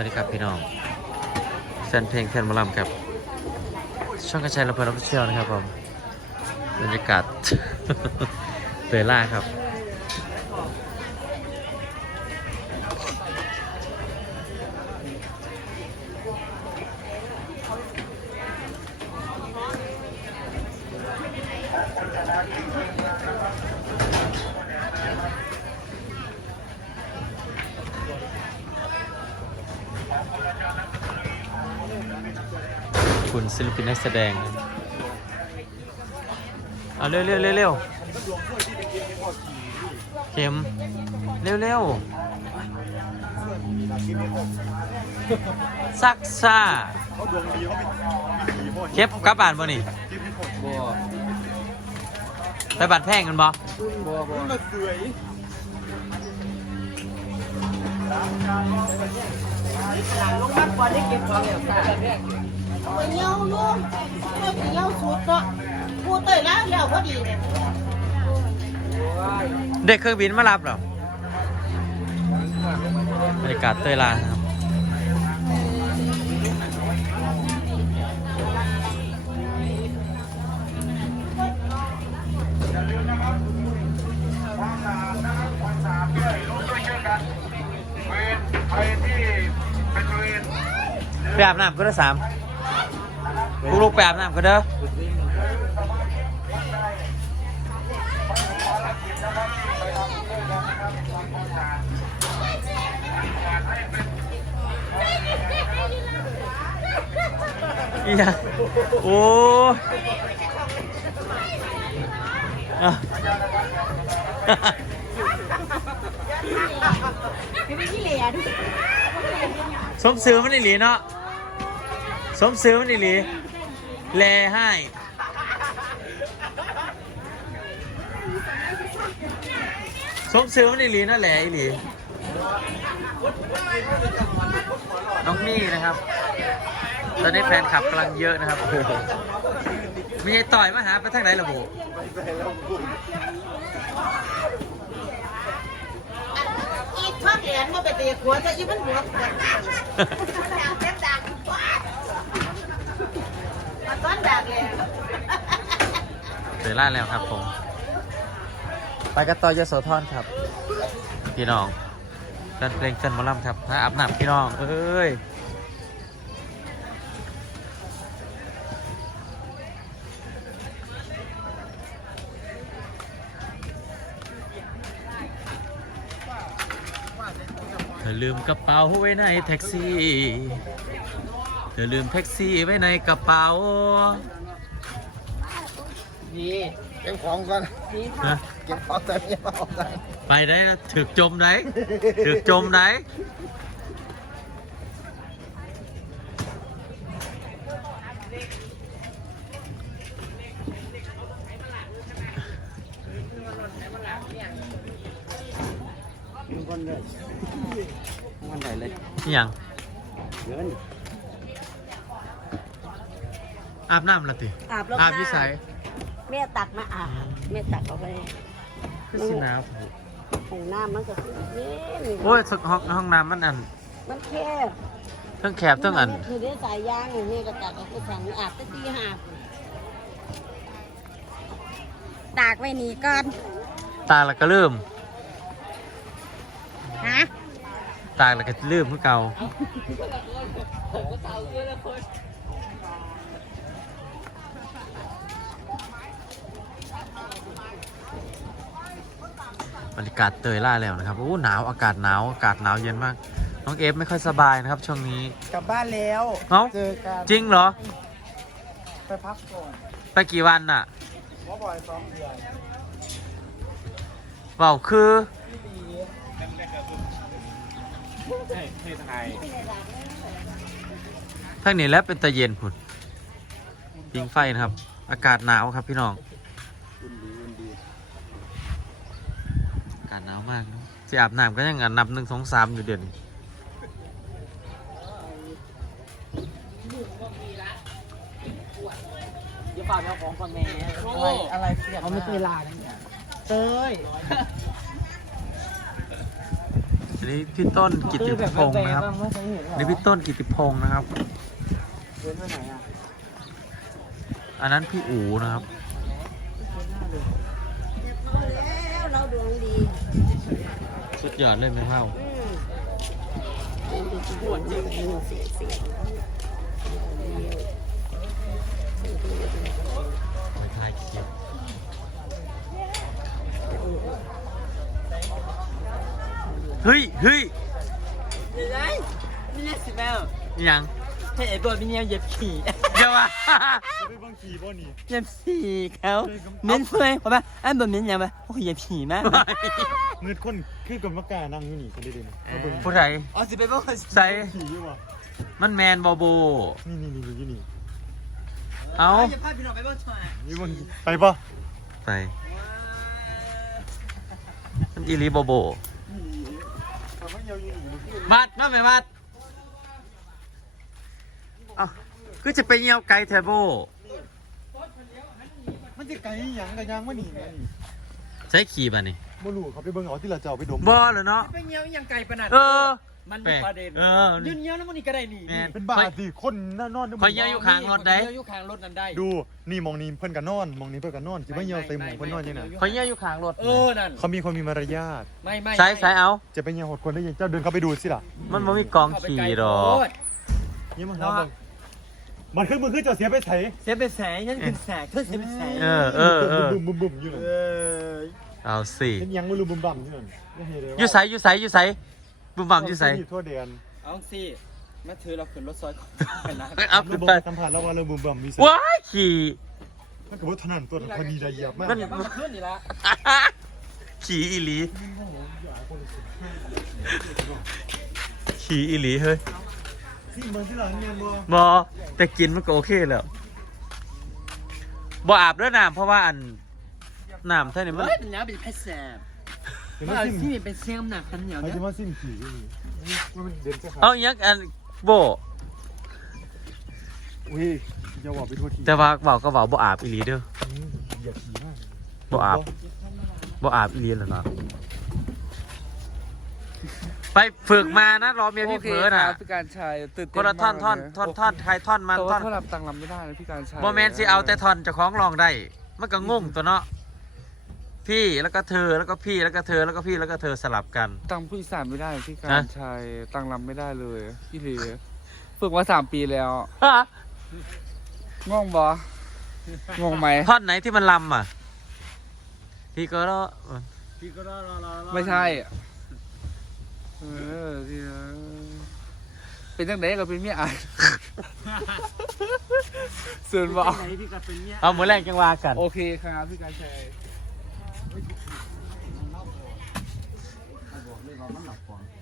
วัสดีครับพี่น้องแฟนเพลงแฟนมอลำครับ ช่องกระชายลำเพลินออฟฟิเชียลนะครับผมบรรยากาศ เตยล่าครับคุ ศิลปินนักแสดงนะเอาเร็วเร็วเร็วเร็วเข็มเร็วเร็วซักซ่าเข็บกลับบ้านบ่นี่ไปบัตรแพงกันบ่ลงมาก่อนได้เก็บของแล้วค่ะ ไปเงี้ยวอยู่เมื่เงี้ยวสุดเนาะพูดเตยแล้วแล้วพอดีเนี่ยเด็กเครื่องบินมารับเหรอบรรยากาศเตยลาครับไปอาบน้ำก็ได้สาม ลูกๆไปอาบน้ำก็เด้ออีหยังโอ้ยอะไม่ขี้เหร่ดิสมซื้อมันอีหลีเนาะสมซื้อมันอีหลี แลให้ สมซื้อมันอีหลีนะแหละอีหลีน้องมี่นะครับ ตอนนี้แฟนคลับกำลังเยอะนะครับ มีไอ้ต่อยมาหาไปทางไหนล่ะโบอีทอดแหลนมาไปเตะหัวจะอีมันหัวปวดดังเต็มดังมาต้อนดักเลย เดี๋ยวล่าแล้วครับผม ไปกันต่อยโสธรครับ พี่น้องแฟนเพลงแฟนหมอลำครับถ้าอาบน้ำพี่น้อง เอ้ยเธอลืมกระเป๋าไว้ในแท็กซี่ เธอลืมแท็กซี่ไว้ในกระเป๋า นี่เก็บของก่อนฮะเก็บของแต่ไม่เอาได้ไปได้นะถึกจมได้ถึกจมได้อหย่างเงิน อาบน้ำละติอาบแล้วอาบอยี่ใสแม่ตักมาอาบแม่ตักเอาไปคือสิหนาวห้องน้ำมันก็คือนี่โอ้ยห้องห้องน้ำมันอันมันแคบเทั้งแคบเทั้งอัน คือได้สายยางอย่างนี้ก็ตักเอาไปสั่งอาบตั้งตีห้าตากไว้นี่ก่อนตาละก็ลืมฮะตาละก็ลืมเมื่อเก่า บรรยากาศเตยล่าแล้วนะครับโอ้หนาวอากาศหนาวอากาศหนาวเย็นมาก น้องเอฟไม่ค่อยสบายนะครับ ช่วงนี้ กลับบ้านแล้วเอ้าเจอกันจริงเหรอ ไปพักก่อนไปกี่วันน่ะว่าบ่อยสองเดือนเปล่าคือที่ไทยทั้งนี้แล้วเป็นตะเย็นพุ่นปิงไฟนะครับ อากาศหนาวครับพี่น้อง อุ่นดีอุ่นดี อากาศหนาวมากนะจะอาบน้ำก็ยังอันนับหนึ่งสองสามอยู่เดี๋ยวนี้ยี่ป่าเอาของก่อนแม่อะไรอะไรเสียเขาไม่เคยลาเนี่ยเต้ยบนี่พี่ต้นกิติพงศ์นะครับเมื่อกี้เห็นเหรอนี่พี่ต้นกิติพงศ์นะครับเดินไปไหนอะอันนั้นพี่อูนะครับ แล้ว เราดวงดีสุดยอดเลยไหมเล่าปวดจริงไปถ่ายคลิปเฮ้ยเฮ้ยเดี๋ยวนะนี่แหละสิแมวอิหยังให้ไอ้ตัวพี่เนี่ยเหยียบขี่เดี๋ย ววะจะไปบังขี่บ่นี่เหยียบขี่เขาเม้นช่วยเพราะว่าอันบนเม้นยังไงโอ้ยเหยียบขี่มากเงินคนคือกรรมการนั่งอยู่นี่คนเดียวๆเอาเบิ่งผู้ใดอ๋อสิไปบอกใส่ขี่อยู่ว่ะมันแมนบอโบ นี่นี่นี่นี่นี่เอาอย่าพาพี่น้องไปบอกช่วยนี่บนไปปะไปมันอีหลีบอโบมัดมาไหมมัด เอา คือจะไปเยี่ยวไกลเทอร์โบมันจะไกลหยังกับยังวะนี่แม่นี่ใช้ขี่ป่ะนี่บ่รู้เขาไปเบิ่งเอาที่เราจะเอาไปดม บอเลยเนาะ ไปเงี้ยวยังไกลปนนัดเออ มันแปลกประเด็นเออ ยืนเงี้ยวแล้วมันนี่ก็ได้นี่แม่น เป็นบาทสิคนน่านอนคอยเยี่ยวอยู่ข้างรถได้เงี้ยวอยู่ข้างรถนั้นได้ดูนี่มองนี่เพิ่นก็นอนมองนี่เพิ่นก็นอนสิว่าเหี่ยวใส่หมูเพิ่นนอนยังไงคอยเยี่ยวอยู่ข้างรถเออนั่นเขามีคนมีมารยาทไม่ไม่ใช้ใช้เอา จะไปเหี่ยวหดคนได้ยังเจ้าเดินเข้าไปดูสิล่ะมันไม่มีกองขี่หรอกนี่มันครับ มันคือมันคือเจ้าเสียไปไสเสียไปแสงนั่นคือแสงเธอเสียไปแสงเออเออเออบึ้มบึ้มบึ้มอยู่นั่นเอาสิเป็นยังบ่รู้บึ้มบั่มอยู่นั่นไม่เห็นเลยอยู่ใสอยู่ใสอยู่ใสบุ้มบ่มอยู่ใสทั่วแดนเอาสิมาถือเราขึ้นรถซอยไปนะเอาขึ้นไปสัมผัสแล้วว่าเราบึ้มบั่มมีสิว้ายขี่มันก็บ่เท่านั้นตัวพอดีได้เหยียบมากมันมันขึ้นนี่ละขี่อีหลีขี่อีหลีเฮ้ย สิเบิ่งที่หลังเนี่ยบ่บอแต่กินมันก็โอเคแล้วบออาบด้วยน้ำเพราะว่าอันน้ำเท่านี้มันเฮ้ยเป็นแล้วเป็นแค่แสบเห็นเพไหมราะซิมที่เป็นเสียงหนักกันเหนียวเขาเนี่ยจะมาซิมขี่อยู่นี่ว่ามันเด่นจะขาเอาอีกอยังอันโบอุ้ยอย่าว่าไปทั่วทีแต่ว่าเบาก็เบาบออาบอีหลีเด้ออืมอย่าขี่มากบออาบบออาบอีหลีแล้วเนาะ ไปฝึกมานะรอเมียพี่เผลอน่ะพี่การชัยตื่นคเต้นนละท่อนท่อนมากท่อนท่อนใครท่อนมันแต่ท่อว่านถ้ารับตังค์รำไม่ได้นะพี่การชัยโมเมนต์สิเอาแต่ท่อนเจะคล้าของลองได้มันก็งงตัวเนาะพี่แล้วก็เธอแล้วก็พี่แล้วก็เธอแล้วก็พี่แล้วก็เธอสลับกัน ตังค์ผู้อีสานไม่ได้พี่การฮะ ชัยตังค์รำไม่ได้เลยพี่ลีฝึกมาสามปีแล้วงงบงงไหมท่อนไหนที่มันลำอะ พี่ก็รอไม่ใช่ เออที่เออเป็นจังไดก็เป็นเมียอายส่วนบอกเอามือแรกจังว่ากัน โอเคครับพี่การชัย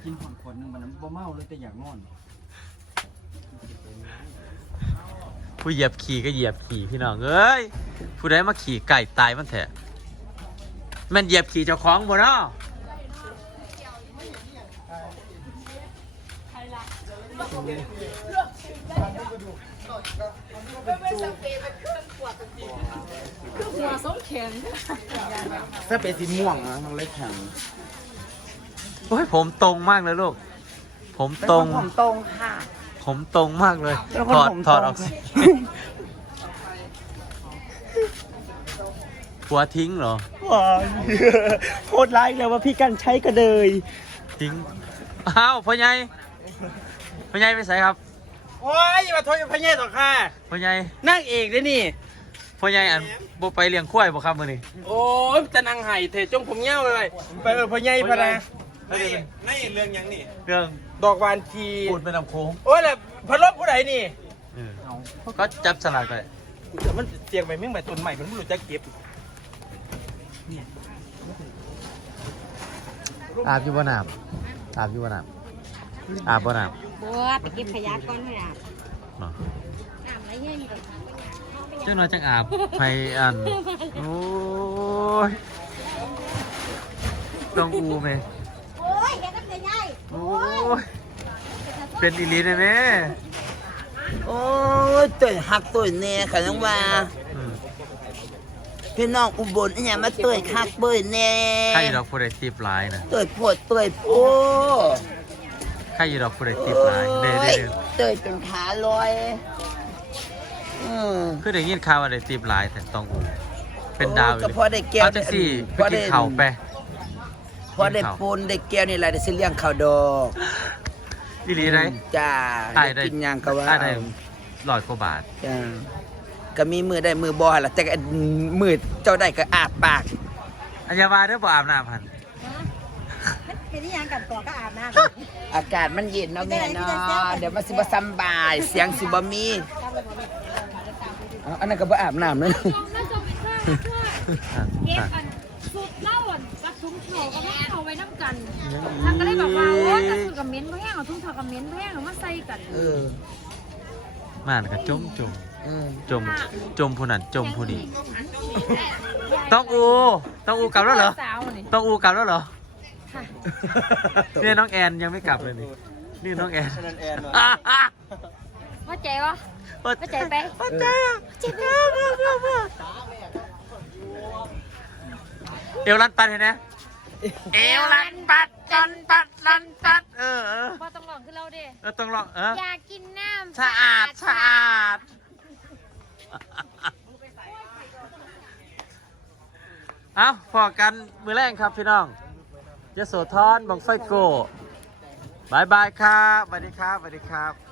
กินขวดขวดนึงมันบ่เมาเลยแต่อยากนอนผู้เหยียบขี่ก็เหยียบขี่พี่น้องเอ้ยผู้ใดมาขี่ไก่ตายมันแถะแมันเหยียบขี่เจ้าของบ่เนาะ ถ้าเป็นสีม่วงนะมันเล็กแข็งโอ้ยผมตรงมากเลยลูก ผมตรง ผมตรงค่ะ ผมตรงมากเลย ถอดถอดออกสิหัวทิ้งเหรอว้ายโคตรไล่เลยว่าพี่กันใช้ก็เลยทิ้ง อ้าวพ่อใหญ่ พ่อใหญ่ไปใส่ครับโอ้ยอย่ามาโทษพระเยซูต่อค่ะพ่อใหญ่นั่งเอกด้วยนี่ พ่อใหญ่อันบ่ไปเลี้ยงควายบ่ครับมื้อนี้โอ้ยจะนั่งไห้เทจงผมเงี้ยวเลย ไปเออพระเยซูพระนะนั่นเรื่องยังนี่ เรื่องดอกวานทีพูดไปนำโค้งโอ้ยแล้วพระรบผู้ใดนี่เออก็จับสลากไปมันเสียงไปแม่งแบบต้นใหม่มันไม่รู้จะเก็บอาบอยู่บ่น้ำอาบอยู่บ่น้ำ อาบบ่น้บัวไปเก็บขยะก่อนไม่อาบำเนาะอาบอะไรเงี้ยนี่ก่อนจังน้อยจังอาบไปอันโอ้ยต้องอูแม่โอ้ยเห็นน้ำใจใหญ่โอ้ยเป็นอีหลีแน่แม่โอ้ยตัวหักตัวแน่ค่ะน้องว่าอืมพี่น้องอุบลอีหยังมาเตยคักเบยแน่ใครอยู่ดอกผู้ใดตีบหลายนะเตยโพดเตยโพ ใครอยู่ดอกผู้ใดตีบหลายเด้อเด้อเด้อเตยเป็นขาลอยอืมคือได้ยินข่าวว่าได้ตีบหลายแต่ต้องอูเป็นดาวอยู่ก็พอได้แก้วเอาจังสี่ไปพอกิได้นข้าวไปพอได้ปูนได้แก้วนี่แหละได้สิเลี้ยงข้าวดอกอีหลีไรจ้าได้ได้ได้กินหยังก็ว่าได้ได้ร้อยกว่าบาทจ้าก็มีมือได้มือบ่ล่ะแต่ก็มือเจ้าได้ก็อาบปากอัญญาวาเด้อบ่อาบน้ำพัน เป็นที่ยังกันต่อก็อาบน้อากาศมันเย็นเนาะแม่เนาะเดี๋ยวมันสิบ่สำบาย เสียงสิบ่มีเอาอันนั้นก็บ่อาบน้ำนั่นำน่าจะเป็นข้าวเก็บอันสุดเล่าอะกับทุ่งเถาก็ไม่เอาไว้น้ำกันทางก็เลยแบบว่าโอ้ยกระสุนกับเม้นพ่แห้งเอาทุ่งเถากับเม้นพ่แห้งเอามาใส่กันเออมานก็จมจมเออจมจมผู้นั้นจมผู้นี้ต้องอูต้องอูกลับแล้วเหรอสาวนี่ต้องอูกลับแล้วเหรอ ค่ะ เนี่ยน้องแอนยังไม่กลับเลยนี่นี่น้องแอนนั่นแอนวะว่าใจวะว่าใจไปปัจจัยอะเอวลันปัดเห็นไหมเอวลันปัดจันปัดลันปัดเออเออว่าต้องลองขึ้นเราดิเออต้องลองเอออยากกินน้ำสะอาดสะอาดเอาพอกันมือแรงครับพี่น้อง ยโสธรบังไฟโกบายบายครับสวัสดีครับสวัสดีครับ